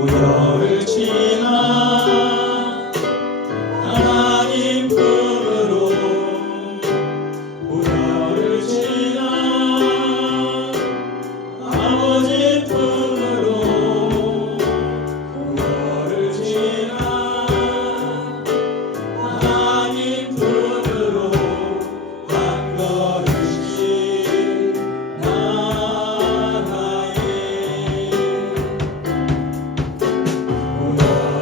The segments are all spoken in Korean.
우열을 지나 하나님 품으로 우열을 지나 아버지 품으로 우열을 지나 하나님 품으로 한 걸음씩 나가네. 우열을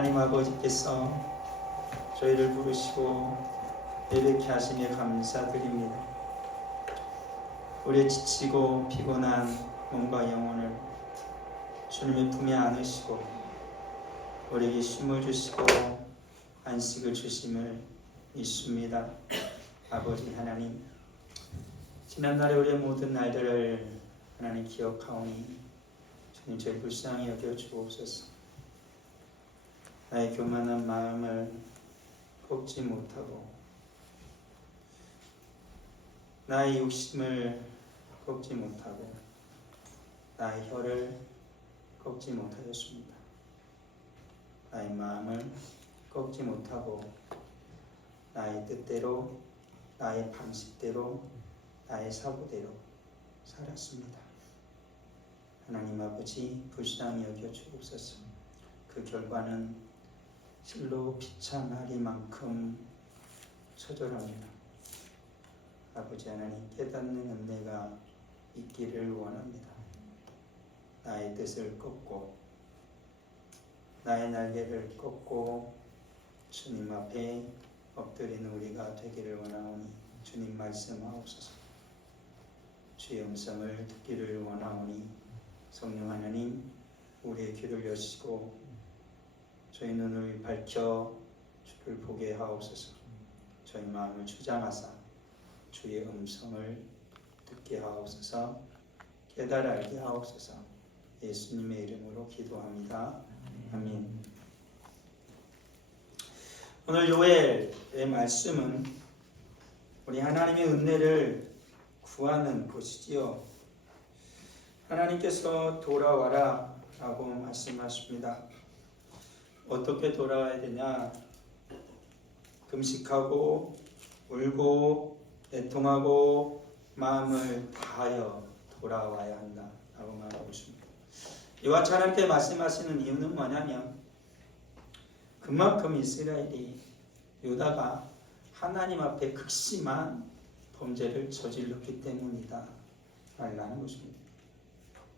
하나님 아버지께서 저희를 부르시고 예배케 하시며 감사드립니다. 우리의 지치고 피곤한 몸과 영혼을 주님의 품에 안으시고 우리에게 쉼을 주시고 안식을 주심을 믿습니다. 아버지 하나님, 지난날에 우리의 모든 날들을 하나님 기억하오니 주님 저희 불쌍히 여겨 주옵소서. 나의 교만한 마음을 꺾지 못하고 나의 욕심을 꺾지 못하고 나의 혀를 꺾지 못하였습니다. 나의 마음을 꺾지 못하고 나의 뜻대로, 나의 방식대로, 나의 사고대로 살았습니다. 하나님 아버지, 불쌍히 여겨 주옵소서. 그 결과는 실로 비참하리만큼 처절합니다. 아버지 하나님, 깨닫는 은혜가 있기를 원합니다. 나의 뜻을 꺾고 나의 날개를 꺾고 주님 앞에 엎드리는 우리가 되기를 원하오니 주님 말씀하옵소서. 주의 음성을 듣기를 원하오니 성령 하나님, 우리의 귀를 여시고 저희 눈을 밝혀 주를 보게 하옵소서. 저희 마음을 주장하사 주의 음성을 듣게 하옵소서. 깨달아 알게 하옵소서. 예수님의 이름으로 기도합니다. 아멘. 오늘 요엘의 말씀은 우리 하나님의 은혜를 구하는 것이지요. 하나님께서 돌아와라 라고 말씀하십니다. 어떻게 돌아와야 되냐? 금식하고 울고 애통하고 마음을 다하여 돌아와야 한다 라고 말하고 있습니다. 이와 같이 하나님께 말씀하시는 이유는 뭐냐면 그만큼 이스라엘이 유다가 하나님 앞에 극심한 범죄를 저질렀기 때문이다 라는 것입니다.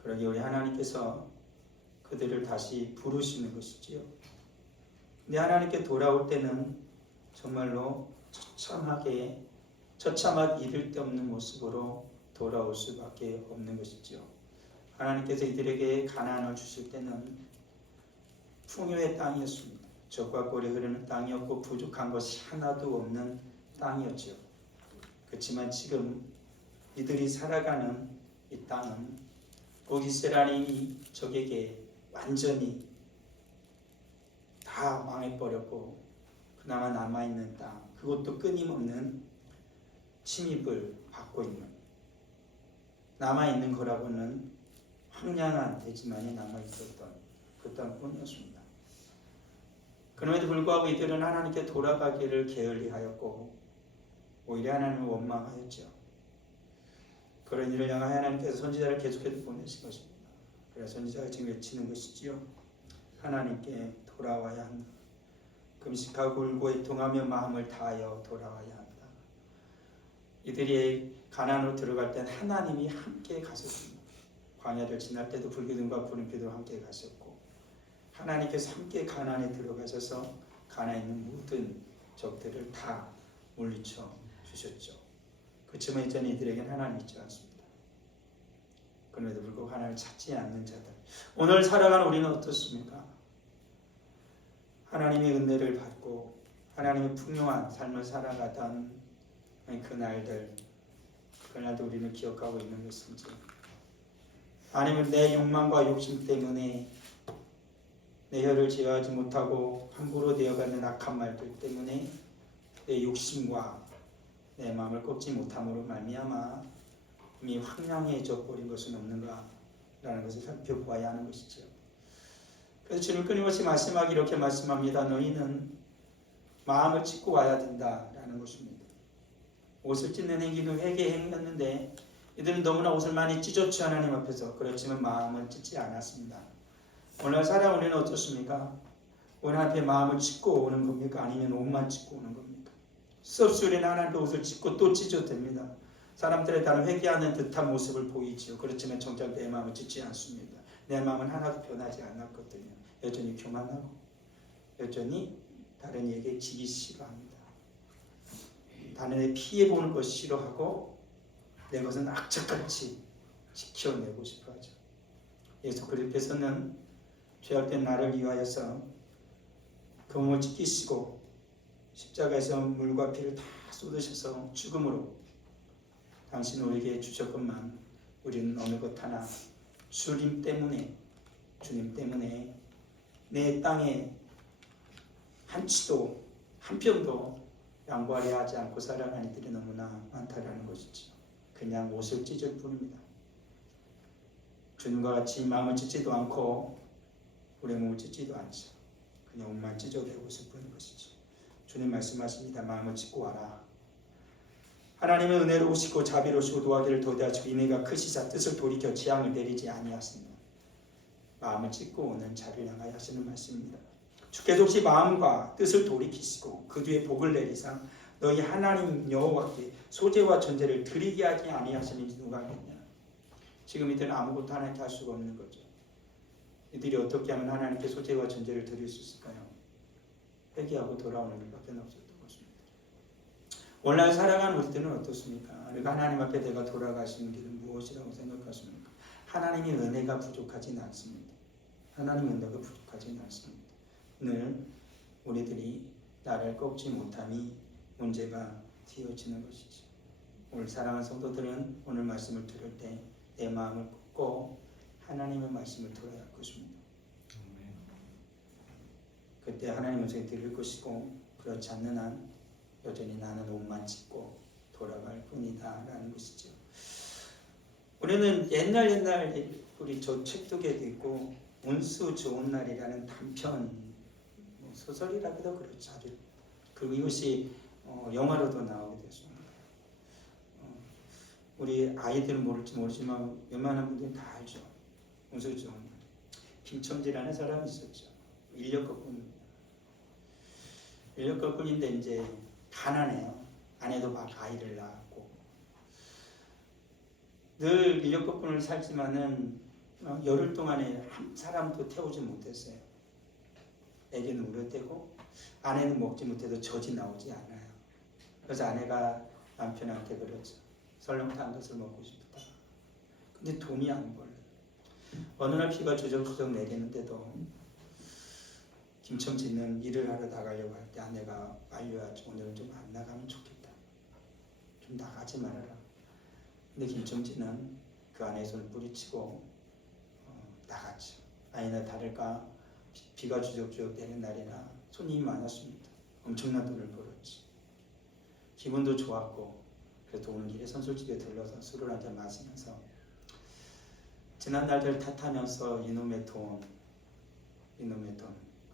그러기에 우리 하나님께서 그들을 다시 부르시는 것이지요. 근데 하나님께 돌아올 때는 정말로 처참하게 이를 데 없는 모습으로 돌아올 수밖에 없는 것이지요. 하나님께서 이들에게 가나안을 주실 때는 풍요의 땅이었습니다. 젖과 꿀이 흐르는 땅이었고 부족한 것이 하나도 없는 땅이었죠. 그렇지만 지금 이들이 살아가는 이 땅은 꼭 이스라엘이 적에게 완전히 다 망해버렸고 그나마 남아있는 땅, 그것도 끊임없는 침입을 받고 있는, 남아있는 거라고는 황량한 대지만이 남아있었던 그 땅뿐이었습니다. 그럼에도 불구하고 이들은 하나님께 돌아가기를 게을리하였고 오히려 하나님을 원망하였죠. 그런 일을 향하여 하나님께서 선지자를 계속해서 보내신 것입니다. 그래서 선지자가 지금 외치는 것이지요. 하나님께 돌아와야 한다. 금식하고 울고 애통하며 마음을 다하여 돌아와야 한다. 이들이 가나안으로 들어갈 때는 하나님이 함께 가셨습니다. 광야를 지날 때도 불기둥과 구름기둥 함께 가셨고 하나님께서 함께 가나안에 들어가셔서 가나안에 있는 모든 적들을 다 물리쳐 주셨죠. 그렇지만 이제는 이들에게는 하나님이 있지 않습니다. 그럼에도 불구하고 하나님을 찾지 않는 자들, 오늘 살아가는 우리는 어떻습니까? 하나님의 은혜를 받고 하나님의 풍요한 삶을 살아가던 그날도 우리는 기억하고 있는 것인지, 아니면 내 욕망과 욕심 때문에 내 혀를 제어하지 못하고 함부로 되어가는 악한 말들 때문에 내 욕심과 내 마음을 꺾지 못함으로 말미암아 이미 황량해져 버린 것은 없는가라는 것을 살펴보아야 하는 것이죠. 그래서 주님 끊임없이 말씀하기 이렇게 말씀합니다. 너희는 마음을 찢고 와야 된다라는 것입니다. 옷을 찢는 행위는 회개의 행위였는데 이들은 너무나 옷을 많이 찢었죠. 하나님 앞에서. 그렇지만 마음은 찢지 않았습니다. 오늘 살아 우리는 어떻습니까? 오늘 앞에 마음을 찢고 오는 겁니까? 아니면 옷만 찢고 오는 겁니까? 수없이 우리는 하나님께 옷을 찢고 또 찢어도 됩니다. 사람들에 따라 회개하는 듯한 모습을 보이지요. 그렇지만 정작 내 마음을 찢지 않습니다. 내 마음은 하나도 변하지 않았거든요. 여전히 교만하고 여전히 다른 이에게 지기 싫어합니다. 다른 애 피해보는 것 싫어하고 내 것은 악착같이 지켜내고 싶어하죠. 예수 그리스도께서는 죄악된 나를 위하여서 그 몸을 찢기시고 십자가에서 물과 피를 다 쏟으셔서 죽음으로 당신 우리에게 주셨건만 우리는 어느 것 하나 주님 때문에 내 땅에 한 치도 한 평도 양보하려 하지 않고 살아가는 이들이 너무나 많다라는 것이죠. 그냥 옷을 찢을 뿐입니다. 주님과 같이 마음을 찢지도 않고 우리의 몸을 찢지도 않죠. 그냥 옷만 찢어대고 있을 뿐인 것이죠. 주님 말씀하십니다. 마음을 찢고 와라. 하나님은 은혜로우시고 자비로우시고 도하기를 더디하시고 인애가 크시사 뜻을 돌이켜 재앙을 내리지 아니하시며 마음을 찢고 오는 자를 향하여 하시는 말씀입니다. 주께서 혹시 마음과 뜻을 돌이키시고 그 뒤에 복을 내리사 너희 하나님 여호와께 소재와 전제를 드리게 하지 아니하시는지 누가 알겠냐. 지금 이들은 아무것도 하나님께 할 수가 없는 거죠. 이들이 어떻게 하면 하나님께 소재와 전제를 드릴 수 있을까요? 회개하고 돌아오는 일밖에 없었던 것입니다. 오늘날 살아가는 우리들은 어떻습니까? 우리가 하나님 앞에 내가 돌아가시는 길은 무엇이라고 생각하십니까? 하나님의 은혜가 부족하진 않습니다. 하나님의 은혜가 부족하진 않습니다. 늘 우리들이 나를 꺾지 못함이 문제가 되어지는 것이죠. 오늘 사랑하는 성도들은 오늘 말씀을 들을 때 내 마음을 꺾고 하나님의 말씀을 들어야 할 것입니다. 그때 하나님의 음성을 들을 것이고 그렇지 않는 한 여전히 나는 옷만 찢고 돌아갈 뿐이다 라는 것이죠. 우리는 옛날 우리 저 책독에도 있고 운수 좋은 날이라는 단편 소설이라고도 그렇죠. 아주 그 이것이 영화로도 나오게 됐습니다. 우리 아이들은 모를지 모르지만 웬만한 분들은 다 알죠. 운수 좋은 날. 김첨지라는 사람이 있었죠. 인력거꾼입니다. 인력거꾼인데 이제 가난해요. 아내도 막 아이를 낳았고 늘 인력거꾼을 살지만은 열흘 동안에 한 사람도 태우지 못했어요. 애기는 울어대고 아내는 먹지 못해도 젖이 나오지 않아요. 그래서 아내가 남편한테 그러죠. 설렁탕 것을 먹고 싶다. 근데 돈이 안 벌어요. 어느 날 비가 주적주적 내리는데도 김첨지는 일을 하러 나가려고 할 때 아내가 말려야지. 오늘은 좀 안 나가면 좋겠다. 좀 나가지 말아라. 근데 김첨지는 그 아내의 손을 뿌리치고 나갔죠. 아니나 다를까 비가 주적주적 내리는 날이나 손님이 많았습니다. 엄청난 돈을 벌었지. 기분도 좋았고 그래서 오는 길에 선술집에 들러서 술을 한잔 마시면서 지난 날들 탓하면서 이놈의 돈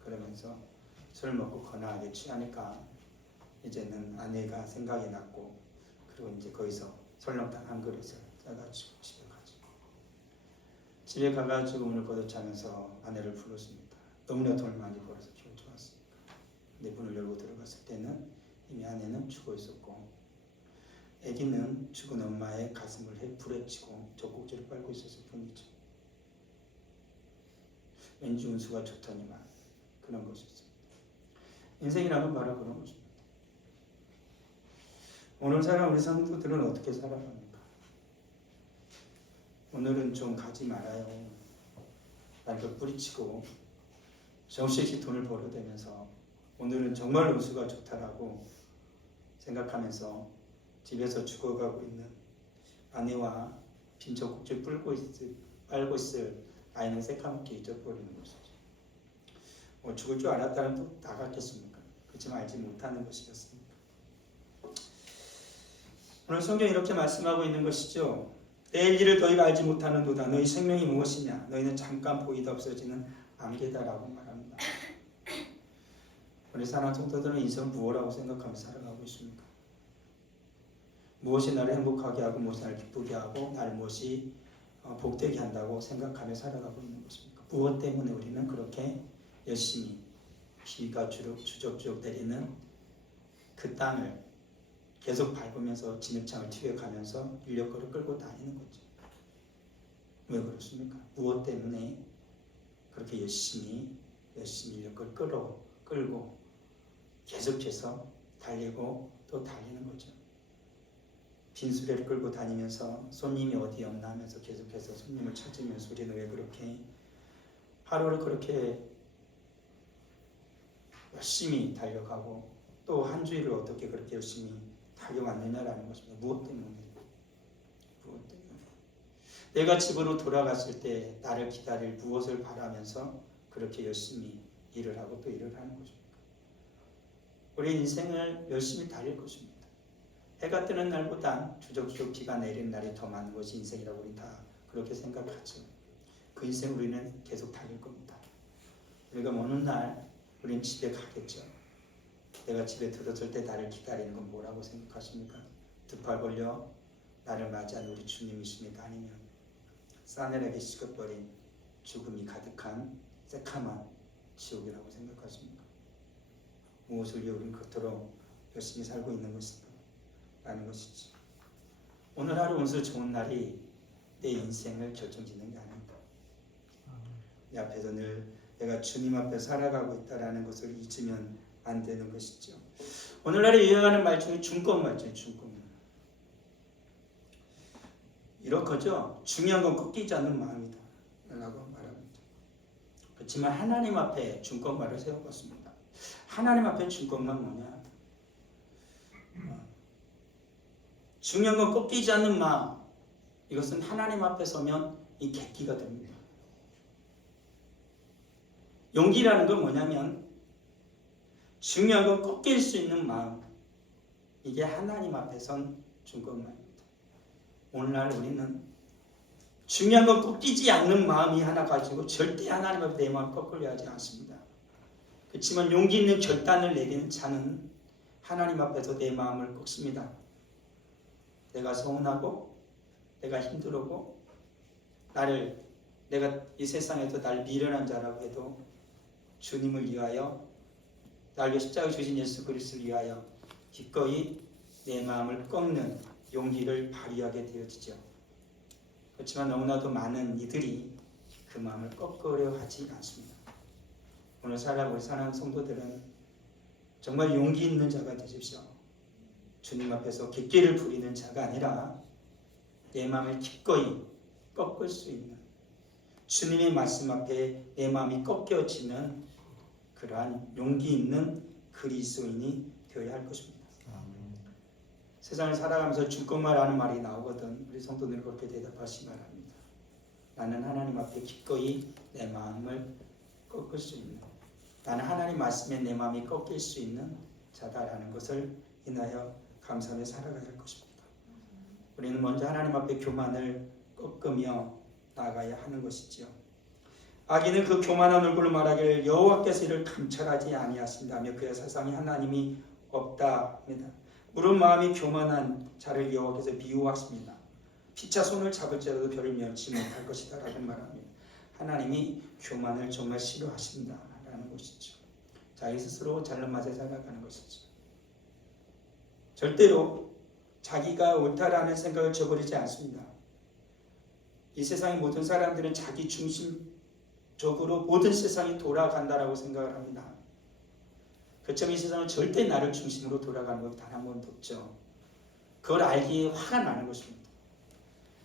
그러면서 술 먹고 거나하게 취하니까 이제는 아내가 생각이 났고 그리고 이제 거기서 설렁탕 한 그릇을 싸가지고 집에 가가지고 문을 걷어차면서 아내를 불렀습니다. 너무나 돈을 많이 벌어서 기분 좋았으니까. 근데 문을 열고 들어갔을 때는 이미 아내는 죽어 있었고 아기는 죽은 엄마의 가슴을 부러치고 젖꼭지를 빨고 있었을 뿐이죠. 왠지 운수가 좋더니만 그런 것이었습니다. 인생이라면 바로 그런 것입니다. 오늘 살아가는 우리 성도들은 어떻게 살아갑니까? 오늘은 좀 가지 말아요. 날걸 뿌리치고 정신없이 돈을 벌어대면서 오늘은 정말 운수가 좋다라고 생각하면서 집에서 죽어가고 있는 아내와 빈 젖꼭지를 빨고 있을 아이는 새까맣게 잊어버리는 것이죠. 죽을 줄 알았다면 또 나갔겠습니까? 그렇지만 알지 못하는 것이었습니까? 오늘 성경이 이렇게 말씀하고 있는 것이죠. 내일 일을 너희가 알지 못하는도다. 너희 생명이 무엇이냐? 너희는 잠깐 보이다 없어지는 안개다라고 말합니다. 우리 사랑하는 성도들은 인생을 무엇이라고 생각하며 살아가고 있습니까? 무엇이 나를 행복하게 하고 무엇이 나를 기쁘게 하고 나를 무엇이 복되게 한다고 생각하며 살아가고 있는 것입니까? 무엇 때문에 우리는 그렇게 열심히 비가 주적주적 내리는 그 땅을 계속 밟으면서 진흙창을 튀겨가면서 인력거를 끌고 다니는 거죠. 왜 그렇습니까? 무엇 때문에 그렇게 열심히 인력거를 끌고 계속해서 달리고 또 달리는 거죠. 빈수레를 끌고 다니면서 손님이 어디 없나 하면서 계속해서 손님을 찾으면서 우리는 왜 그렇게 하루를 그렇게 열심히 달려가고 또 한 주일을 어떻게 그렇게 열심히 달려왔느냐라는 것입니다. 무엇 때문에? 무엇 때문에? 내가 집으로 돌아갔을 때 나를 기다릴 무엇을 바라면서 그렇게 열심히 일을 하고 또 일을 하는 것입니다. 우리 인생을 열심히 달릴 것입니다. 해가 뜨는 날보단 주적주적 비가 내리는 날이 더 많은 것이 인생이라고 우리 다 그렇게 생각하죠. 그 인생 우리는 계속 달릴 겁니다. 우리가 어느 날 우리는 집에 가겠죠. 내가 집에 들어설 때 나를 기다리는 건 뭐라고 생각하십니까? 두 팔 벌려 나를 맞이한 우리 주님이십니까? 아니면 싸늘하게 식어버린 죽음이 가득한 새카만 지옥이라고 생각하십니까? 무엇을 위해 우리는 그토록 열심히 살고 있는 것인가? 라는 것이지. 오늘 하루 운수 좋은 날이 내 인생을 결정짓는 게 아닙니다. 내 앞에서 늘 내가 주님 앞에 살아가고 있다는 것을 잊으면 안 되는 것이죠. 오늘날에 유행하는 말 중에 중권 말이죠. 중권. 이렇게죠. 중요한 건 꺾이지 않는 마음이다 라고 말합니다. 그렇지만 하나님 앞에 중권말을 세워봤습니다. 하나님 앞에 중권말 뭐냐? 중요한 건 꺾이지 않는 마음. 이것은 하나님 앞에 서면 이 객기가 됩니다. 용기라는 건 뭐냐면 중요한 건 꺾일 수 있는 마음. 이게 하나님 앞에 선 중권말입니다. 오늘날 우리는 중요한 건 꺾이지 않는 마음이 하나 가지고 절대 하나님 앞에 내 마음 꺾으려 하지 않습니다. 그렇지만 용기 있는 결단을 내리는 자는 하나님 앞에서 내 마음을 꺾습니다. 내가 서운하고 내가 힘들고 내가 이 세상에서 날 미련한 자라고 해도 주님을 위하여 날 위해 십자가에 주신 예수 그리스도를 위하여 기꺼이 내 마음을 꺾는 용기를 발휘하게 되어지죠. 그렇지만 너무나도 많은 이들이 그 마음을 꺾으려 하지 않습니다. 오늘 우리 사랑하는 성도들은 정말 용기 있는 자가 되십시오. 주님 앞에서 객기를 부리는 자가 아니라 내 마음을 기꺼이 꺾을 수 있는 주님의 말씀 앞에 내 마음이 꺾여지는 그러한 용기 있는 그리스도인이 되어야 할 것입니다. 세상을 살아가면서 중권말하는 말이 나오거든 우리 성도들이 그렇게 대답하시기 바랍니다. 나는 하나님 앞에 기꺼이 내 마음을 꺾을 수 있는, 나는 하나님 말씀에 내 마음이 꺾일 수 있는 자다라는 것을 인하여 감사하며 살아가야 할 것입니다. 우리는 먼저 하나님 앞에 교만을 꺾으며 나아가야 하는 것이지요. 악인은 그 교만한 얼굴을 말하기를 여호와께서 이를 감찰하지 아니하신다며 그의 사상이 하나님이 없다 합니다. 무릇 마음이 교만한 자를 여호와께서 미워하십니다. 피차 손을 잡을지라도 별을 멸치 못할 것이다 라고 말합니다. 하나님이 교만을 정말 싫어하신다 라는 것이죠. 자기 스스로 잘난 맛에 살아가는 것이죠. 절대로 자기가 옳다라는 생각을 저버리지 않습니다. 이 세상의 모든 사람들은 자기 중심적으로 모든 세상이 돌아간다라고 생각을 합니다. 그렇지만 이 세상은 절대 나를 중심으로 돌아가는 것 단 한 번도 없죠. 그걸 알기에 화가 나는 것입니다.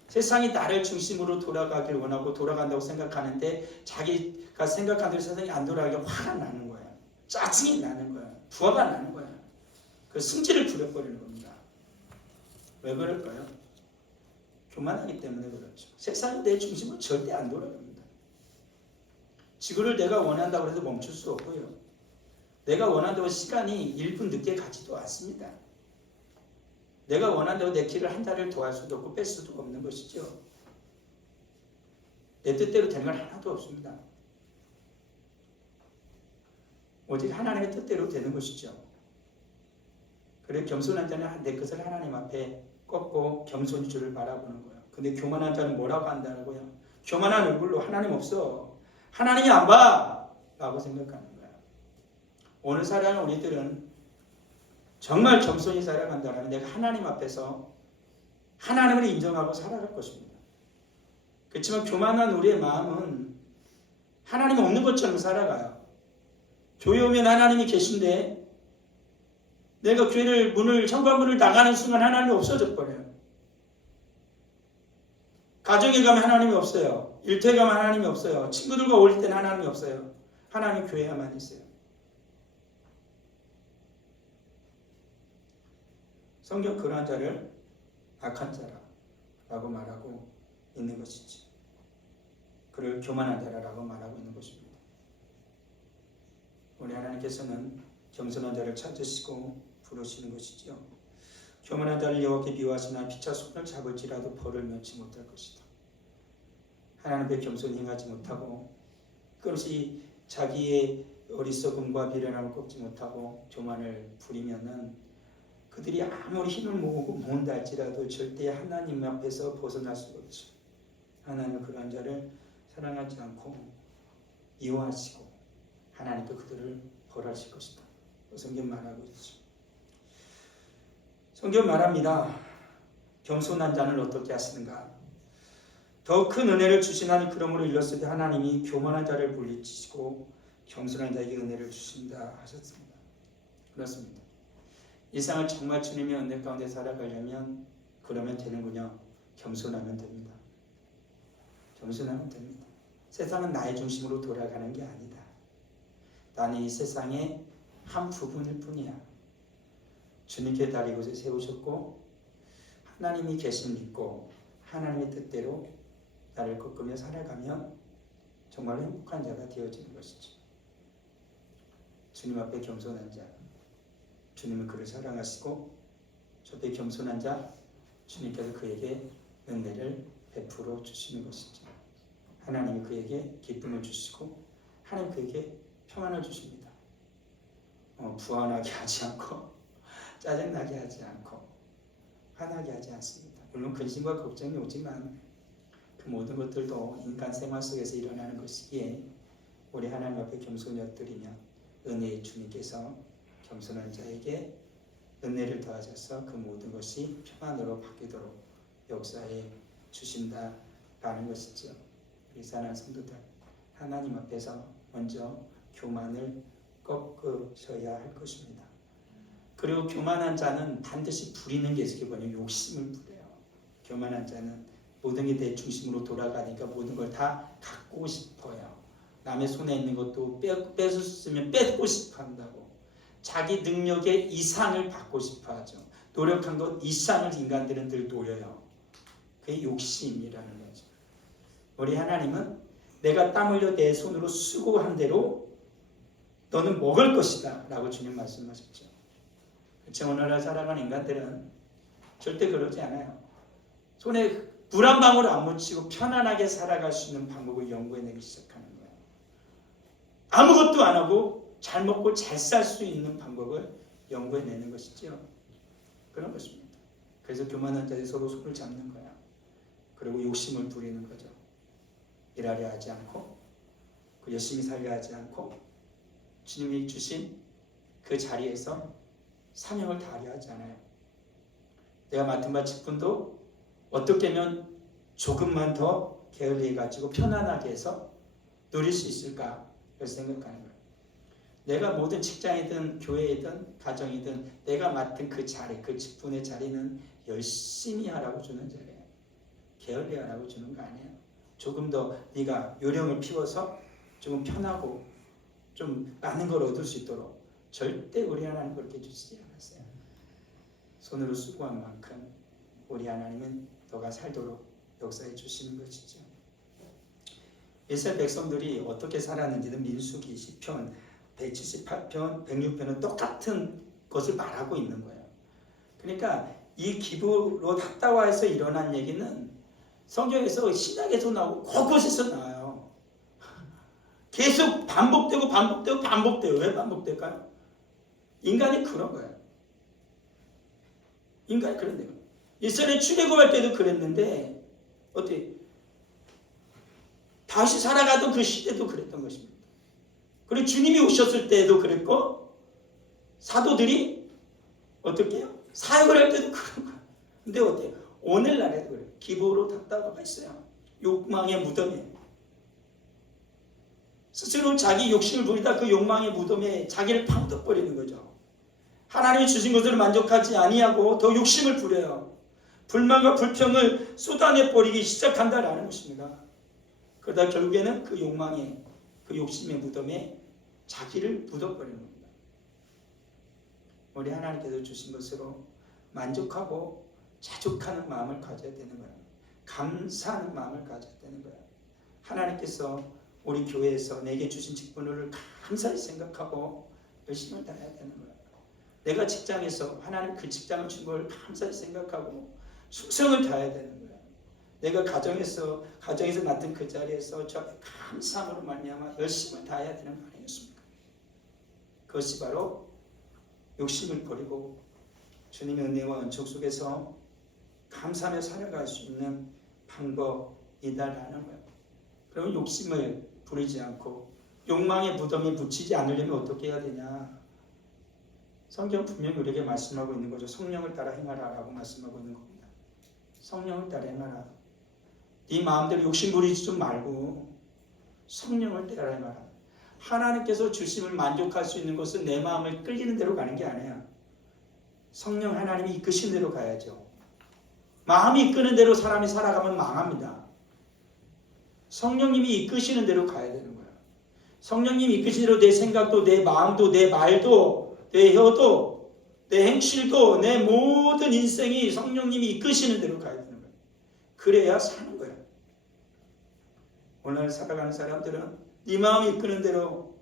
세상이 나를 중심으로 돌아가길 원하고 돌아간다고 생각하는데 자기가 생각한 대로 세상이 안 돌아가게 화가 나는 거예요. 짜증이 나는 거예요. 부하가 나는 거예요. 그 승질을 부려버리는 겁니다. 왜 그럴까요? 교만하기 때문에 그렇죠. 세상이 내 중심은 절대 안 돌아갑니다. 지구를 내가 원한다고 해서 멈출 수 없고요. 내가 원한다고 시간이 1분 늦게 가지도 않습니다. 내가 원한다고 내 길을 한 달을 더 할 수도 없고 뺄 수도 없는 것이죠. 내 뜻대로 되는 건 하나도 없습니다. 오직 하나님의 뜻대로 되는 것이죠. 그래 겸손한 자는 내 것을 하나님 앞에 꺾고 겸손히 주를 바라보는 거예요. 근데 교만한 자는 뭐라고 한다고요? 교만한 얼굴로 하나님 없어. 하나님이 안 봐! 라고 생각하는 거예요. 오늘 살아가는 우리들은 정말 겸손히 살아간다면 내가 하나님 앞에서 하나님을 인정하고 살아갈 것입니다. 그렇지만 교만한 우리의 마음은 하나님 없는 것처럼 살아가요. 교회 오면 하나님이 계신데 내가 교회를 문을 현관문을 나가는 순간 하나님이 없어져 버려요. 가정에 가면 하나님이 없어요. 일터에 가면 하나님이 없어요. 친구들과 어울릴 때는 하나님이 없어요. 하나님 교회에만 있어요. 성경 그러한 자를 악한 자라고 말하고 있는 것이지. 그를 교만한 자라고 말하고 있는 것입니다. 우리 하나님께서는 겸손한 자를 찾으시고 부르시는 것이지요. 교만한 자를 여호와께 미워하시나 피차 손을 잡을지라도 벌을 면치 못할 것이다. 하나님 앞에 겸손히 행하지 못하고 끊임없이 자기의 어리석음과 미련함을 꺾지 못하고 교만을 부리면은 그들이 아무리 힘을 모은다 할지라도 절대 하나님 앞에서 벗어날 수가 없죠. 하나님은 그러한 자를 사랑하지 않고 미워하시고 하나님도 그들을 벌하실 것이다. 성경 말하고 있죠. 성경 말합니다. 겸손한 자는 어떻게 하시는가? 더 큰 은혜를 주신 하나님 그러므로 일렀으되 하나님이 교만한 자를 물리치시고 겸손한 자에게 은혜를 주신다 하셨습니다. 그렇습니다. 이 세상을 정말 주님의 은혜 가운데 살아가려면 그러면 되는군요. 겸손하면 됩니다. 겸손하면 됩니다. 세상은 나의 중심으로 돌아가는 게 아니다. 나는 이 세상의 한 부분일 뿐이야. 주님께 날 이곳에 세우셨고 하나님이 계신 믿고 하나님의 뜻대로 나를 꺾으며 살아가면 정말 행복한 자가 되어지는 것이죠. 주님 앞에 겸손한 자, 주님은 그를 사랑하시고 저 앞에 겸손한 자, 주님께서 그에게 은혜를 베풀어 주시는 것이죠. 하나님이 그에게 기쁨을 주시고 하나님 그에게 평안을 주십니다. 부안하게 하지 않고 짜증나게 하지 않고 화나게 하지 않습니다. 물론 근심과 걱정이 오지만 그 모든 것들도 인간 생활 속에서 일어나는 것이기에 우리 하나님 앞에 겸손히 엎드리면 은혜의 주님께서 겸손한 자에게 은혜를 더하셔서 그 모든 것이 평안으로 바뀌도록 역사해 주신다라는 것이죠. 우리 사랑하는 성도들, 하나님 앞에서 먼저 교만을 꺾으셔야 할 것입니다. 그리고 교만한 자는 반드시 부리는 게 있기 때문에 욕심을 부려요. 교만한 자는 모든 게 내 중심으로 돌아가니까 모든 걸 다 갖고 싶어요. 남의 손에 있는 것도 뺏었으면 뺏고 싶어 한다고. 자기 능력의 이상을 받고 싶어 하죠. 노력한 것 이상을 인간들은 늘 노려요. 그게 욕심이라는 거죠. 우리 하나님은 내가 땀 흘려 내 손으로 수고한 대로 너는 먹을 것이다 라고 주님 말씀하셨죠. 그렇죠. 오늘날 살아가는 인간들은 절대 그러지 않아요. 손에 물 한 방울 안 묻히고 편안하게 살아갈 수 있는 방법을 연구해내기 시작하는 거예요. 아무것도 안 하고 잘 먹고 잘 살 수 있는 방법을 연구해내는 것이죠. 그런 것입니다. 그래서 교만한 자들이 서로 손을 잡는 거야. 그리고 욕심을 부리는 거죠. 일하려 하지 않고 열심히 살려 하지 않고 주님이 주신 그 자리에서 사명을 다하려 하지 않아요. 내가 맡은 바 직분도 어떻게 하면 조금만 더 게을리해가지고 편안하게 해서 누릴 수 있을까? 그래서 생각하는 거예요. 내가 모든 직장이든 교회이든 가정이든 내가 맡은 그 자리, 그 직분의 자리는 열심히 하라고 주는 자리예요. 게을리하라고 주는 거 아니에요. 조금 더 네가 요령을 피워서 조금 편하고 좀 많은 걸 얻을 수 있도록 절대 우리 하나님 그렇게 주시지 않았어요. 손으로 수고한 만큼 우리 하나님은 너가 살도록 역사해 주시는 것이죠. 이스라엘 백성들이 어떻게 살았는지는 민수기, 시편, 178편, 106편은 똑같은 것을 말하고 있는 거예요. 그러니까 이 기브로 답다와에서 일어난 얘기는 성경에서 신약에서 나오고 곳곳에서 나와요. 계속 반복되고 왜 반복될까요? 인간이 그런 거예요. 인간이 그런 거예요. 이스라엘 출애굽할 때도 그랬는데 어떻게 다시 살아가던 그 시대도 그랬던 것입니다. 그리고 주님이 오셨을 때도 그랬고 사도들이 어떻게 해요? 사역을 할 때도 그런 거예요. 근데 어때요? 오늘날에도 그래요. 기브로 답답하가 있어요. 욕망의 무덤이에요. 스스로 자기 욕심을 부리다 그 욕망의 무덤에 자기를 파묻어버리는 거죠. 하나님이 주신 것을 만족하지 아니하고 더 욕심을 부려요. 불만과 불평을 쏟아내버리기 시작한다라는 것입니다. 그러다 결국에는 그 욕망의 그 욕심의 무덤에 자기를 묻어버리는 겁니다. 우리 하나님께서 주신 것으로 만족하고 자족하는 마음을 가져야 되는 거예요. 감사하는 마음을 가져야 되는 거예요. 하나님께서 우리 교회에서 내게 주신 직분을 감사히 생각하고 열심을 다해야 되는 거예요. 내가 직장에서 하나님 그 직장을 준 걸 감사히 생각하고 충성을 다해야 되는 거예요. 내가 가정에서 맡은 그 자리에서 저 감사함으로 말미암아 열심을 다해야 되는 거 아니겠습니까? 그것이 바로 욕심을 버리고 주님의 은혜와 은총 속에서 감사하며 살아갈 수 있는 방법이다라는 거예요. 그럼 욕심을 부리지 않고 욕망의 무덤에 묻히지 않으려면 어떻게 해야 되냐? 성경 분명히 우리에게 말씀하고 있는 거죠. 성령을 따라 행하라 라고 말씀하고 있는 겁니다. 성령을 따라 행하라. 네 마음대로 욕심 부리지 좀 말고 성령을 따라 행하라. 하나님께서 주심을 만족할 수 있는 것은 내 마음을 끌리는 대로 가는 게 아니야. 성령 하나님이 이끄신 대로 가야죠. 마음이 이끄는 대로 사람이 살아가면 망합니다. 성령님이 이끄시는 대로 가야 되는 거야. 성령님이 이끄시는 대로 내 생각도 내 마음도 내 말도 내 혀도 내 행실도 내 모든 인생이 성령님이 이끄시는 대로 가야 되는 거야. 그래야 사는 거야. 오늘 살아가는 사람들은 네 마음이 이끄는 대로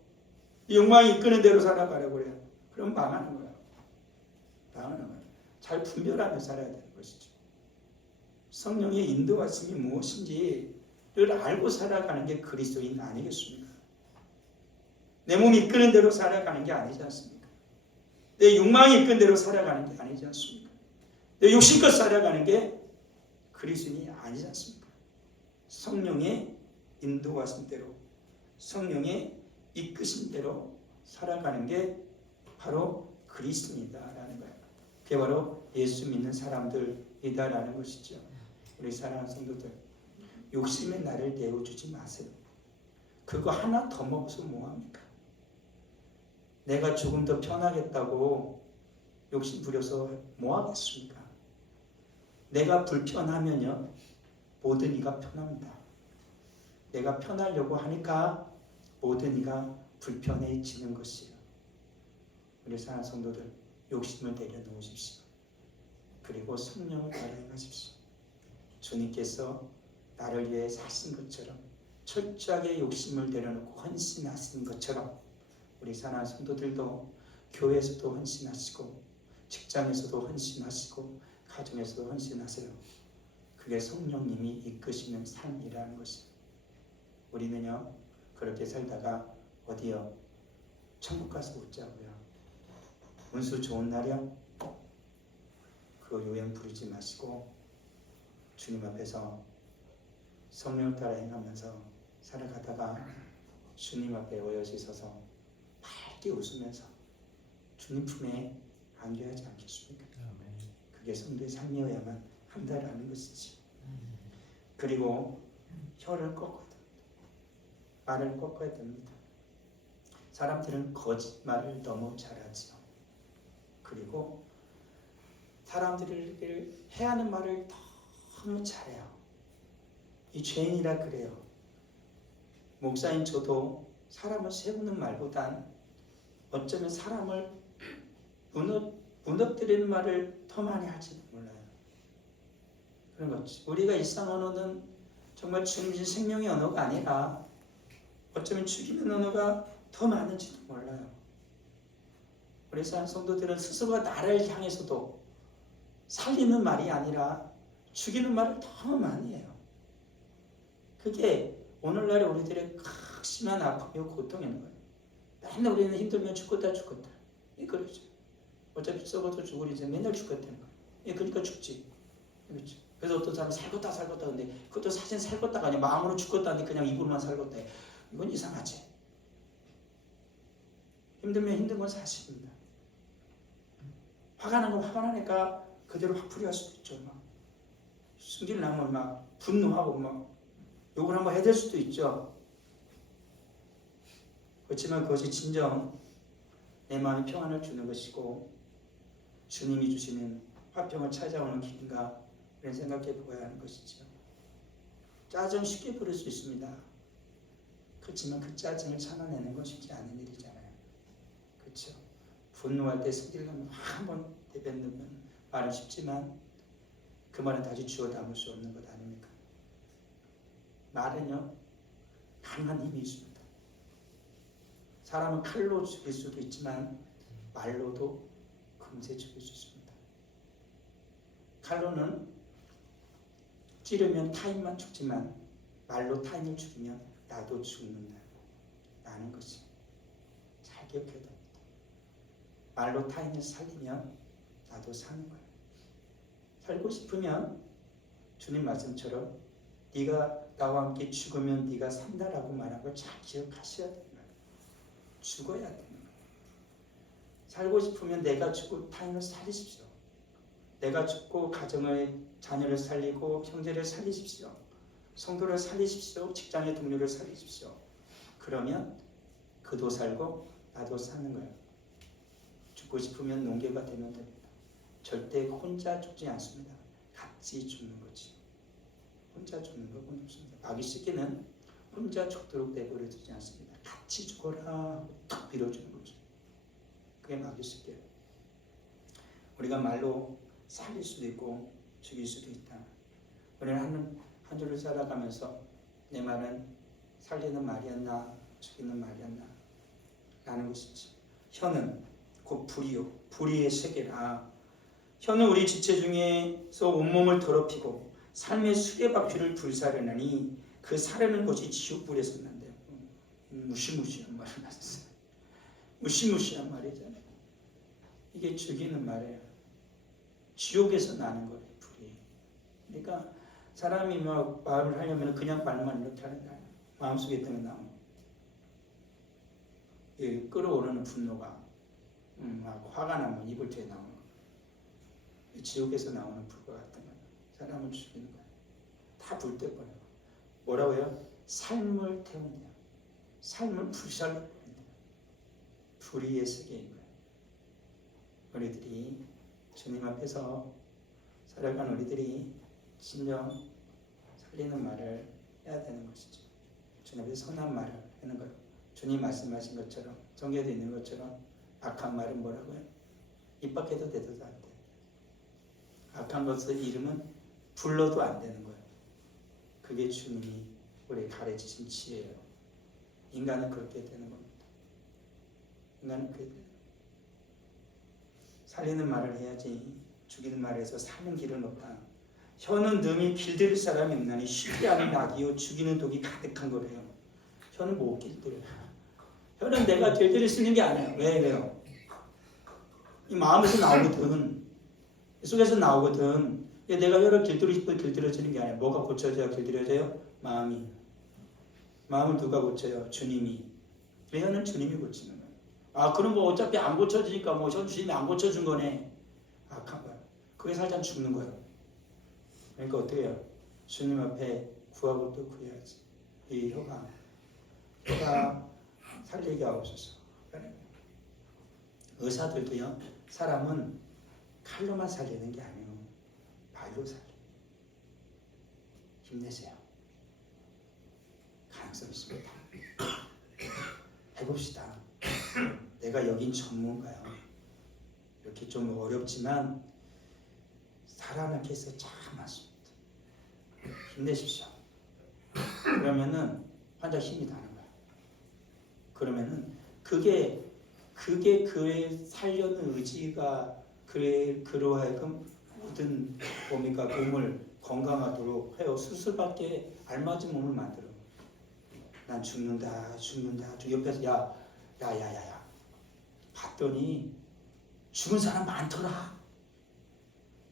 네 욕망이 이끄는 대로 살아가려고 그래요. 그럼 망하는 거야. 망하는 거야. 잘 분별하며 살아야 되는 것이죠. 성령의 인도하심이 무엇인지를 알고 살아가는 게 그리스도인 아니겠습니까? 내 몸이 이끄는 대로 살아가는 게 아니지 않습니까? 내 욕망이 이끄는 대로 살아가는 게 아니지 않습니까? 내 욕심껏 살아가는 게 그리스도인이 아니지 않습니까? 성령의 인도하신 대로 성령의 이끄신 대로 살아가는 게 바로 그리스도인이다라는 거예요. 그게 바로 예수 믿는 사람들이다라는 것이죠. 우리 사랑하는 성도들, 욕심의 나를 내어주지 마세요. 그거 하나 더 먹어서 뭐합니까? 내가 조금 더 편하겠다고 욕심 부려서 뭐하겠습니까? 내가 불편하면요 모든 이가 편합니다. 내가 편하려고 하니까 모든 이가 불편해지는 것이에요. 우리 사랑하는 성도들, 욕심을 내려놓으십시오. 그리고 성령을 따라 행하십시오. 주님께서 나를 위해 사신 것처럼 철저하게 욕심을 내려놓고 헌신하신 것처럼 우리 사랑하는 성도들도 교회에서도 헌신하시고 직장에서도 헌신하시고 가정에서도 헌신하세요. 그게 성령님이 이끄시는 삶이라는 것이에요. 우리는요 그렇게 살다가 어디요? 천국 가서 웃자고요. 운수 좋은 날이요? 그 요행 부르지 마시고 주님 앞에서 성령을 따라 행하면서 살아가다가 주님 앞에 오여시 서서 밝게 웃으면서 주님 품에 안겨하지 않겠습니까? 그게 성도의 삶이어야만 한다라는 것이지. 그리고 혀를 꺾어야 됩니다. 말을 꺾어야 됩니다. 사람들은 거짓말을 너무 잘하죠. 그리고 사람들을 해하는 말을 너무 잘해요. 이 죄인이라 그래요. 목사인 저도 사람을 세우는 말보단 어쩌면 사람을 무너뜨리는 말을 더 많이 할지도 몰라요. 그런 거지. 우리가 일상 언어는 정말 주님 주신 생명의 언어가 아니라 어쩌면 죽이는 언어가 더 많은지도 몰라요. 우리 성도들은 스스로가 나를 향해서도 살리는 말이 아니라 죽이는 말을 너무 많이 해요. 그게 오늘날의 우리들의 극심한 아픔이고 고통인 거예요. 맨날 우리는 힘들면 죽겠다. 그러죠. 어차피 썩어도 죽으리지 맨날 죽겠다는 거예요. 그러니까 죽지. 그렇죠. 그래서 어떤 사람은 살겄다 근데 그것도 사실 살겄다가 아니라 마음으로 죽겠다는데 그냥 입으로만 살겄다 해. 이건 이상하지. 힘들면 힘든 건 사실입니다. 화가 나면 화가 나니까 그대로 화풀이할 수도 있죠. 막 승질 나면 막 분노하고 막 욕을 한번 해댈 수도 있죠. 그렇지만 그것이 진정 내 마음에 평안을 주는 것이고 주님이 주시는 화평을 찾아오는 길인가 이런 생각해 보아야 하는 것이죠. 짜증 쉽게 부릴 수 있습니다. 그렇지만 그 짜증을 참아내는 건 쉽지 않은 일이잖아요. 그렇죠? 분노할 때 승질나면 한번 내뱉는 말은 쉽지만 그 말은 다시 주워 담을 수 없는 것 아닙니까? 말은요 강한 힘이 있습니다. 사람은 칼로 죽일 수도 있지만 말로도 금세 죽일 수 있습니다. 칼로는 찌르면 타인만 죽지만 말로 타인을 죽이면 나도 죽는다라는 것이 잘 기억해야 됩니다. 말로 타인을 살리면 나도 사는 거예요. 살고 싶으면 주님 말씀처럼 네가 나와 함께 죽으면 네가 산다라고 말한 걸 잘 기억하셔야 되는 거예요. 죽어야 되는 거예요. 살고 싶으면 내가 죽고 타인을 살리십시오. 내가 죽고 가정의 자녀를 살리고 형제를 살리십시오. 성도를 살리십시오. 직장의 동료를 살리십시오. 그러면 그도 살고 나도 사는 거예요. 죽고 싶으면 농계가 되면 됩니다. 절대 혼자 죽지 않습니다. 같이 죽는 거지. 혼자 죽는 건 없습니다. 마귀 새끼는 혼자 죽도록 내버려 두지 않습니다. 같이 죽어라 하고 탁 밀어주는 거죠. 그게 마귀 새끼예요. 우리가 말로 살릴 수도 있고 죽일 수도 있다. 우리는 한 주를 살아가면서 내 말은 살리는 말이었나 죽이는 말이었나 라는 것이지. 혀는 곧 불이요. 불의의 세계라. 혀는 우리 지체 중에서 온몸을 더럽히고 삶의 수레바퀴를 불사르나니 그 사르는 것이 지옥불에서 난대요. 무시무시한 말을 하셨어요. 무시무시한 말이잖아요. 이게 죽이는 말이에요. 지옥에서 나는 거예요. 불이. 그러니까 사람이 막 말을 하려면 그냥 말만 이렇게 하는 게 아니에요. 마음속에 있던 나오는 끌어오르는 분노가 막 화가 나면 입을 뒤에 나오는 거예요. 지옥에서 나오는 불과 같은 거예요. 사람을 죽이는 거예요. 다 불 때 버려요. 뭐라고요? 삶을 태운대요. 삶을 불살라버린대요. 불의의 세계인 거예요. 우리들이 주님 앞에서 살아간 우리들이 진정 살리는 말을 해야 되는 것이죠. 주님 앞에 선한 말을 하는 거예요. 주님 말씀하신 것처럼 성경에도 있는 것처럼 악한 말은 뭐라고요? 입 밖에도 내도 안 돼. 악한 것의 이름은 불러도 안 되는 거예요. 그게 주님이 우리 가르치신 지혜예요. 인간은 그렇게 되는 겁니다. 인간은 그렇게 돼요. 살리는 말을 해야지 죽이는 말에서 사는 길은 없다. 혀는 능히 길들일 사람이 없나니 쉽게 하는 낙이요 죽이는 독이 가득한 거래요. 혀는 못 길들여. 혀는 내가 길들일 수 있는 게 아니야. 왜요? 이 마음에서 나오거든. 속에서 나오거든. 내가 혀를 길들이고 싶어 길들여지는 게 아니야. 뭐가 고쳐져야 길들여져요? 마음이. 마음을 누가 고쳐요? 주님이. 혀는 주님이 고치는 거예요. 아 그럼 뭐 어차피 안 고쳐지니까 뭐 혀 주님이 안 고쳐준 거네. 악한 거야. 그게 살짝 죽는 거예요. 그러니까 어떻게 해요? 주님 앞에 구하고 또 구해야지. 이 혀가 살리게 하옵소서. 의사들도요. 사람은 칼로만 살리는 게 아니에요. 말로 살려. 힘내세요. 가능성 있습니다. 해봅시다. 내가 여긴 전문가요. 이렇게 좀 어렵지만 살아남게 해서 참 많습니다. 힘내십시오. 그러면은 환자 힘이 나는 거예요. 그러면은 그게 그의 살려는 의지가 그로 하여금 모든 몸을 건강하도록 해요. 수술밖에 알맞은 몸을 만들어. 난 죽는다. 옆에서 야 봤더니 죽은 사람 많더라.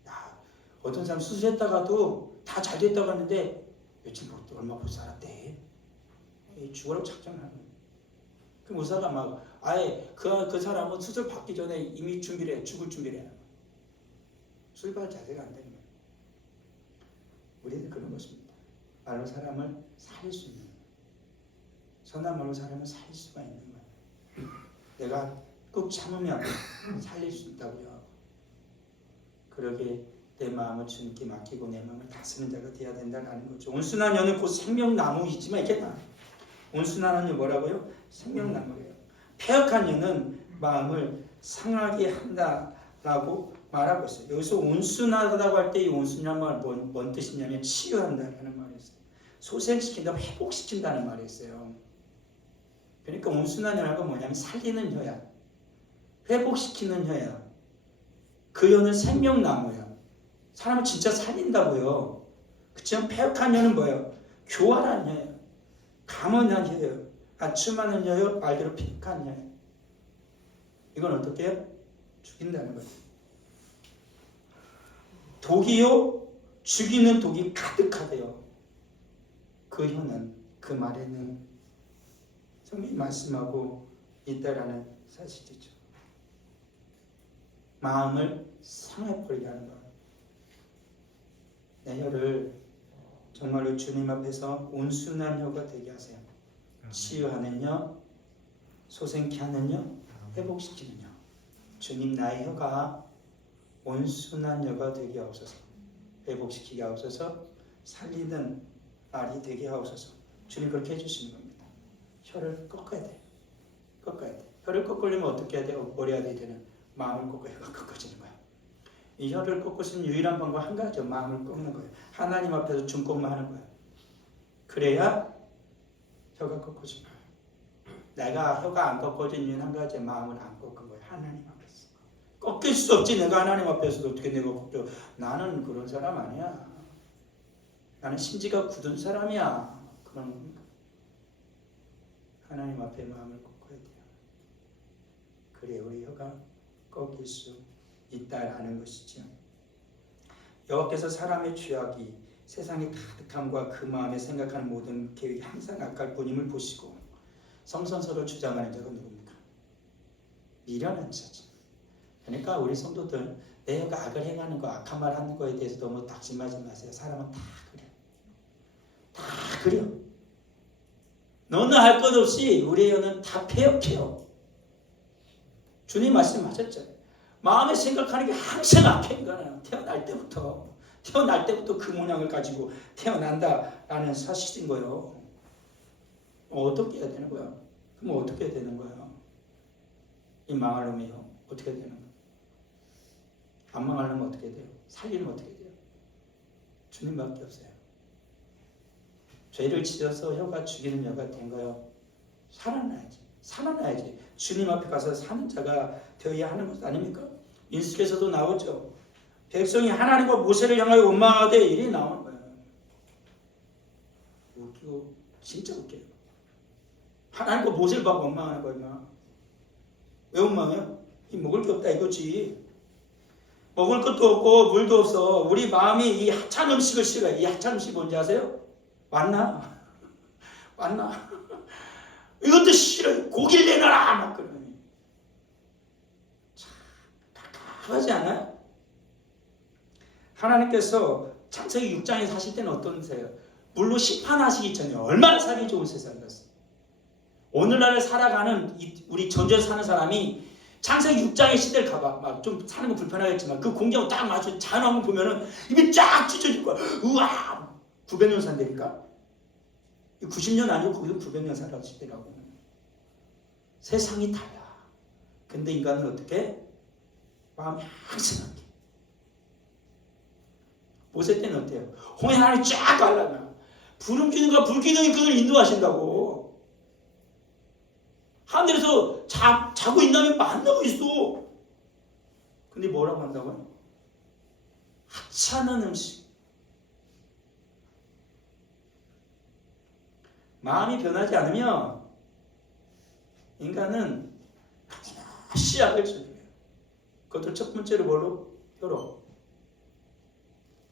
야 어떤 사람 수술했다가도 다 잘 됐다고 하는데 며칠 얼마 못 살았대. 죽으라고 작정하는 거예요. 그럼 의사가 막 아예 그 사람은 수술 받기 전에 이미 준비를 해. 죽을 준비를 해요. 수술 받을 자세가 안 되는 거예요. 우리는 그런 것입니다. 말로 사람을 살릴 수 있는 거예요. 선한 말로 사람을 살릴 수가 있는 거예요. 내가 꾹 참으면 살릴 수 있다고요. 그러게 내 마음을 주님께 맡기고 내 마음을 다스리는 자가 되어야 된다는 거죠. 온순한 여는 곧 생명나무이지만 이게 온순한 여는 뭐라고요? 생명나무예요. 패역한 여는 마음을 상하게 한다라고 말하고 있어요. 여기서 온순하다고 할 때 이 온순한 말 뭔 뜻이냐면 치유한다라는 말이었어요. 소생시킨다, 회복시킨다는 말이었어요. 그러니까 온순한 여가 뭐냐면 살리는 여야, 회복시키는 여야. 그 여는 생명나무야. 사람을 진짜 살린다고요. 그치만 패역한 여는 뭐예요? 교활한 여예요. 강원한 여예요. 아춤하는 여예요. 말대로 패역한 여예요. 이건 어떻게 해요? 죽인다는 거예요. 독이요, 죽이는 독이 가득하대요. 그 혀는, 그 말에는 성경이 말씀하고 있다라는 사실이죠. 마음을 상해버리게 하는 거예요. 내 혀를 정말로 주님 앞에서 온순한 혀가 되게 하세요. 치유하는 혀, 소생케 하는 혀, 회복시키는 혀. 주님 나의 혀가 온순한 혀가 되게 하옵소서. 회복시키게 하옵소서. 살리는 말이 되게 하옵소서. 주님 그렇게 해주시는 겁니다. 혀를 꺾어야 돼. 꺾어야 돼. 혀를 꺾으려면 어떻게 해야 돼요? 뭘 해야 되는? 마음을 꺾어야 혀가 꺾어지는 거야. 이 혀를 꺾을 수 있는 유일한 방법 한 가지죠. 마음을 꺾는 거예요. 하나님 앞에서 중꺾만 하는 거예요. 그래야 혀가 꺾어지는 거예요. 내가 혀가 안 꺾어진 이유는 한 가지, 마음을 안 꺾은 거예요. 하나님 앞에서. 꺾일 수 없지. 내가 하나님 앞에서도 어떻게 내가 꺾여. 나는 그런 사람 아니야. 나는 심지가 굳은 사람이야. 그런 겁니까? 하나님 앞에 마음을 꺾어야 돼요. 그래 우리 혀가 꺾일 수 있다라는 것이죠. 여호와께서 사람의 죄악이 세상의 가득함과 그 마음에 생각하는 모든 계획이 항상 악할 뿐임을 보시고 성선설을 주장하는 자가 누굽니까? 미련한 자죠. 그러니까 우리 성도들 내 혀가 악을 행하는 거, 악한 말 하는 거에 대해서 너무 낙심하지 마세요. 사람은 다 그래. 다 그래요. 너는 할 것 없이 우리의 혀는 다 패역해요. 주님 말씀하셨죠. 마음에 생각하는 게 항상 악해. 인간은 태어날 때부터 그 모양을 가지고 태어난다라는 사실인 거예요. 어떻게 해야 되는 거야? 그럼 어떻게 해야 되는 거야? 이 망할 놈이요. 어떻게 해야 되는 거야? 안 망하려면 어떻게 돼요? 살리면 어떻게 돼요? 주님밖에 없어요. 죄를 지어서 혀가 죽이는 혀가 된 거예요. 살아나야지. 주님 앞에 가서 사는 자가 되어야 하는 것 아닙니까? 인수께서도 나오죠. 백성이 하나님과 모세를 향하여 원망하되 일이 나오는 거예요. 웃기고 진짜 웃겨요. 하나님과 모세를 막 원망하는 거예요. 왜 원망해요? 먹을 게 없다 이거지. 먹을 것도 없고 물도 없어. 우리 마음이 이 하찮은 음식을 싫어해. 이 하찮은 음식이 뭔지 아세요? 왔나? 이것도 싫어요. 고기를 내놔라! 막 그러니. 참, 답답하지 않아요? 하나님께서 창세기 6장에 사실 때는 어떠세요? 물로 심판하시기 전에 얼마나 살기 좋은 세상이었어요. 오늘날 살아가는 우리 전주에 사는 사람이 창세기 6장의 시대를 가봐. 막 좀 사는 거 불편하겠지만 그 공기하고 딱 맞춰 자연환경 보면은 입이 쫙 찢어질 거야. 우와! 900년 산다니까? 90년 아니고 거기서 900년 살아갈 시대라고. 세상이 달라. 근데 인간은 어떻게? 마음이 항상 한게. 모세 때는 어때요? 홍해 하나님 쫙 갈라나. 부름기둥과 불기둥이 그걸 인도하신다고. 하늘에서 자고 있나면 만나고 있어. 근데 뭐라고 한다고요? 하찮은 음식. 마음이 변하지 않으면 인간은 반드시 악을 저질러요. 그것도 첫 번째로 뭘로? 혀로.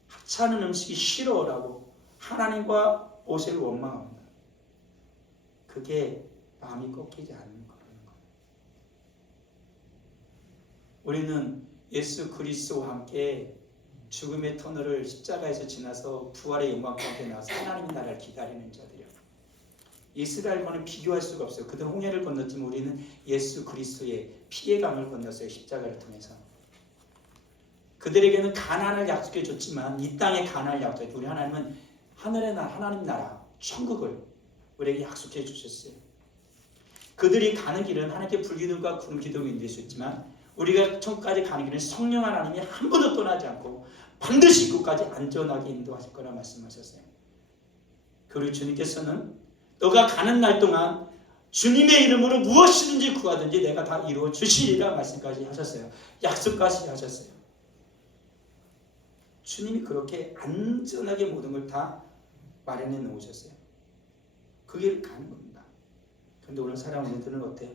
하찮은 음식이 싫어라고 하나님과 모세를 원망합니다. 그게 마음이 꺾이지 않는 거라는 거예요. 우리는 예수 그리스도와 함께 죽음의 터널을 십자가에서 지나서 부활의 영광 가운데 나와서 하나님의 나라를 기다리는 자들이에요. 이스라엘과는 비교할 수가 없어요. 그들은 홍해를 건넜지만 우리는 예수 그리스도의 피의 강을 건넜어요. 십자가를 통해서. 그들에게는 가나안을 약속해 줬지만 이 땅에 가나안을 약속해 줬어요. 우리 하나님은 하늘의 나라, 하나님 나라, 천국을 우리에게 약속해 주셨어요. 그들이 가는 길은 하나님께 불기둥과 구름 기둥이 인도할 수 있지만 우리가 천국까지 가는 길은 성령 하나님이 한 번도 떠나지 않고 반드시 그까지 안전하게 인도하실 거라 말씀하셨어요. 그리고 주님께서는 너가 가는 날 동안 주님의 이름으로 무엇이든지 구하든지 내가 다 이루어 주시리라 말씀까지 하셨어요. 약속까지 하셨어요. 주님이 그렇게 안전하게 모든 걸 다 마련해 놓으셨어요. 그 길을 가는 겁니다. 그런데 오늘 살아온 우리들은 어때요?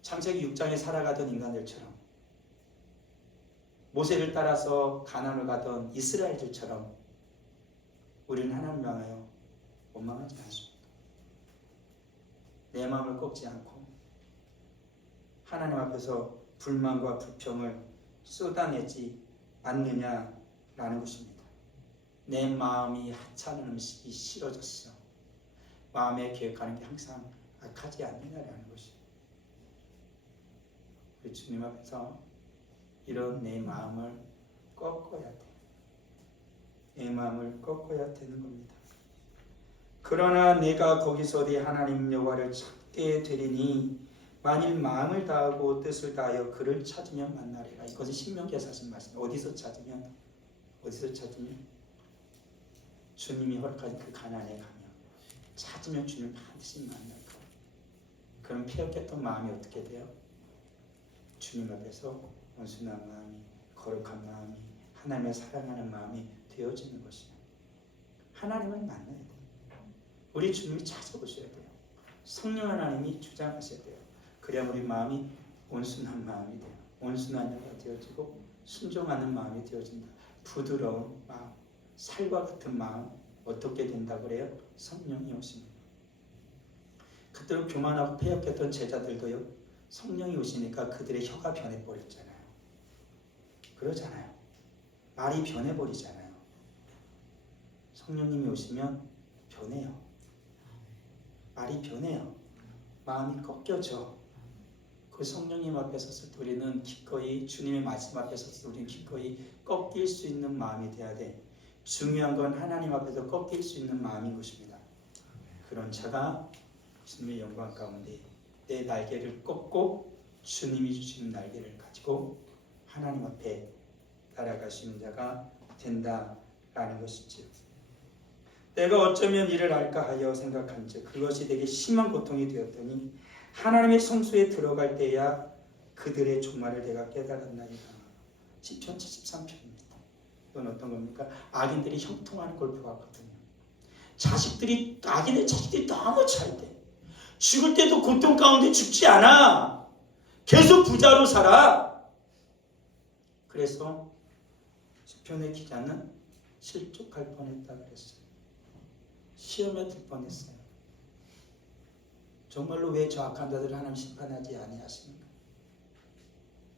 창세기 6장에 살아가던 인간들처럼 모세를 따라서 가나안을 가던 이스라엘들처럼 우리는 하나님을 향하여 원망하지 않습니다. 내 마음을 꺾지 않고 하나님 앞에서 불만과 불평을 쏟아내지 않느냐라는 것입니다. 내 마음이 하찮은 음식이 싫어졌어. 마음에 계획하는 게 항상 악하지 않느냐라는 것이에요. 우리 주님 앞에서 이런 내 마음을 꺾어야 돼. 내 마음을 꺾어야 되는 겁니다. 그러나 내가 거기서 네 하나님 여호와를 찾게 되리니 만일 마음을 다하고 뜻을 다하여 그를 찾으면 만나리라. 이것은 신명기에서 하신 말씀. 어디서 찾으면 주님이 허락하신 그 가나안에 가면 찾으면 주님 반드시 만날 거예요. 그럼 폐역했던 마음이 어떻게 돼요? 주님 앞에서 온순한 마음이, 거룩한 마음이, 하나님을 사랑하는 마음이 되어지는 것이에요. 하나님을 만나야 돼요. 우리 주님이 찾아오셔야 돼요. 성령 하나님이 주장하셔야 돼요. 그래야 우리 마음이 온순한 마음이 돼요. 온순한 자가 되어지고 순종하는 마음이 되어진다. 부드러운 마음, 살과 같은 마음 어떻게 된다고 그래요? 성령이 오십니다. 그때로 교만하고 패역했던 제자들도요. 성령이 오시니까 그들의 혀가 변해버렸잖아요. 그러잖아요. 말이 변해버리잖아요. 성령님이 오시면 변해요. 말이 변해요. 마음이 꺾여져. 그 성령님 앞에 서서 우리는 기꺼이 주님의 말씀 앞에 서서 우리는 기꺼이 꺾일 수 있는 마음이 돼야 돼. 중요한 건 하나님 앞에서 꺾일 수 있는 마음인 것입니다. 그런 자가 주님의 영광 가운데 내 날개를 꺾고 주님이 주시는 날개를 가지고 하나님 앞에 날아갈 수 있는 자가 된다라는 것이지요. 내가 어쩌면 이를 알까 하여 생각한즉 그것이 되게 심한 고통이 되었더니 하나님의 성소에 들어갈 때야 그들의 종말을 내가 깨달았나이다. 시편 73편입니다. 이건 어떤 겁니까? 악인들이 형통하는 걸 보았거든요. 악인의 자식들이 너무 잘 돼. 죽을 때도 고통 가운데 죽지 않아. 계속 부자로 살아. 그래서 시편의 기자는 실족할 뻔했다 그랬어요. 시험에 들 뻔했어요. 정말로 왜 저 악한 자들을 하나님 심판하지 아니하십니까?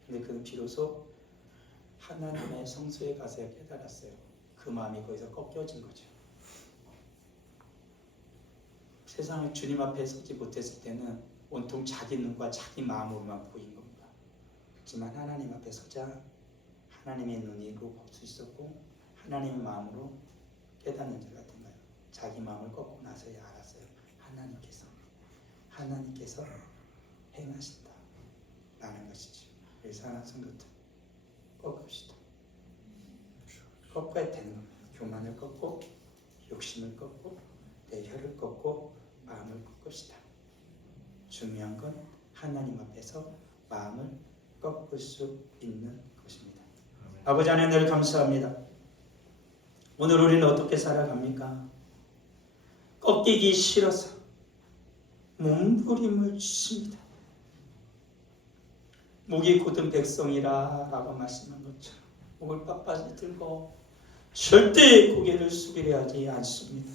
근데 그는 비로소 하나님의 성소에 가서 깨달았어요. 그 마음이 거기서 꺾여진 거죠. 세상에 주님 앞에 서지 못했을 때는 온통 자기 눈과 자기 마음으로만 보인 겁니다. 하지만 하나님 앞에 서자 하나님의 눈으로 볼 수 있었고 하나님의 마음으로 깨닫는 자가 된 거예요. 자기 마음을 꺾고 나서야 알았어요. 하나님께서 행하신다 라는 것이죠. 그래서 하나 성도들 꺾읍시다. 꺾어야 되는 겁니다. 교만을 꺾고 욕심을 꺾고 내 혀를 꺾고 마음을 꺾읍시다. 중요한 건 하나님 앞에서 마음을 꺾을 수 있는 것입니다. 아버지 하나님 감사합니다. 오늘 우리는 어떻게 살아갑니까? 꺾이기 싫어서 몸부림을 주십니다. 목이 곧은 백성이라 라고 말씀한 것처럼 목을 빳빳이 들고 절대 고개를 숙이려 하지 않습니다.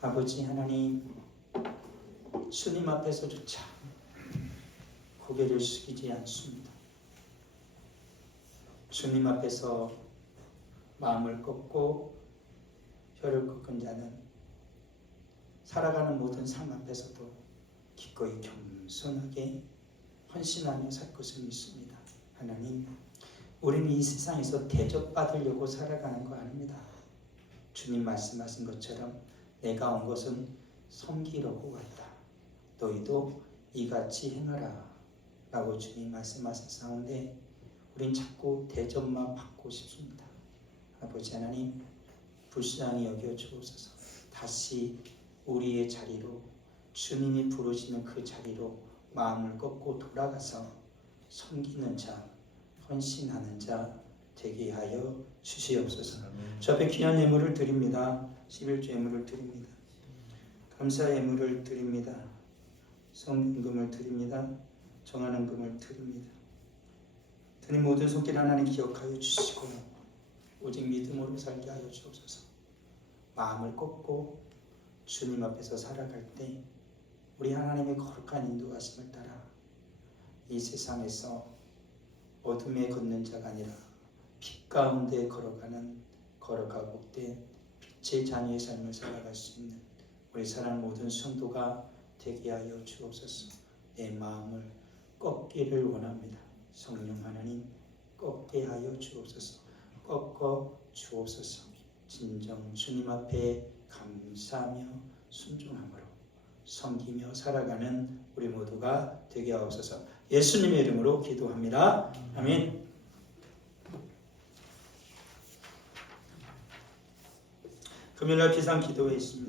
아버지 하나님, 주님 앞에서조차 고개를 숙이지 않습니다. 주님 앞에서 마음을 꺾고 혀를 꺾은 자는 살아가는 모든 삶 앞에서도 기꺼이 겸손하게 헌신하며 살 것을 믿습니다. 하나님, 우리는 이 세상에서 대접받으려고 살아가는 거 아닙니다. 주님 말씀하신 것처럼 내가 온 것은 섬기려고 왔다. 너희도 이같이 행하라 라고 주님 말씀하셨사온데 우린 자꾸 대접만 받고 싶습니다. 아버지 하나님, 불쌍히 여겨 주옵소서. 다시 우리의 자리로, 주님이 부르시는 그 자리로 마음을 꺾고 돌아가서 섬기는 자, 헌신하는 자 되게 하여 주시옵소서. 저 앞에 귀한 예물을 드립니다. 11조 예물을 드립니다. 감사 예물을 드립니다. 성금을 드립니다. 정하는 금을 드립니다. 드린 모든 손길 하나님 기억하여 주시고 오직 믿음으로 살게 하여 주옵소서. 마음을 꺾고 주님 앞에서 살아갈 때 우리 하나님의 거룩한 인도하심을 따라 이 세상에서 어둠에 걷는 자가 아니라 빛 가운데 걸어가 복된 빛의 자녀의 삶을 살아갈 수 있는 우리 사랑 모든 성도가 되게 하여 주옵소서. 내 마음을 꺾기를 원합니다. 성령 하나님 꺾게 하여 주옵소서. 꺾어 주옵소서. 진정 주님 앞에 감사하며 순종함으로 섬기며 살아가는 우리 모두가 되게 하옵소서. 예수님의 이름으로 기도합니다. 아멘. 금요일날 비상 기도회 있습니다.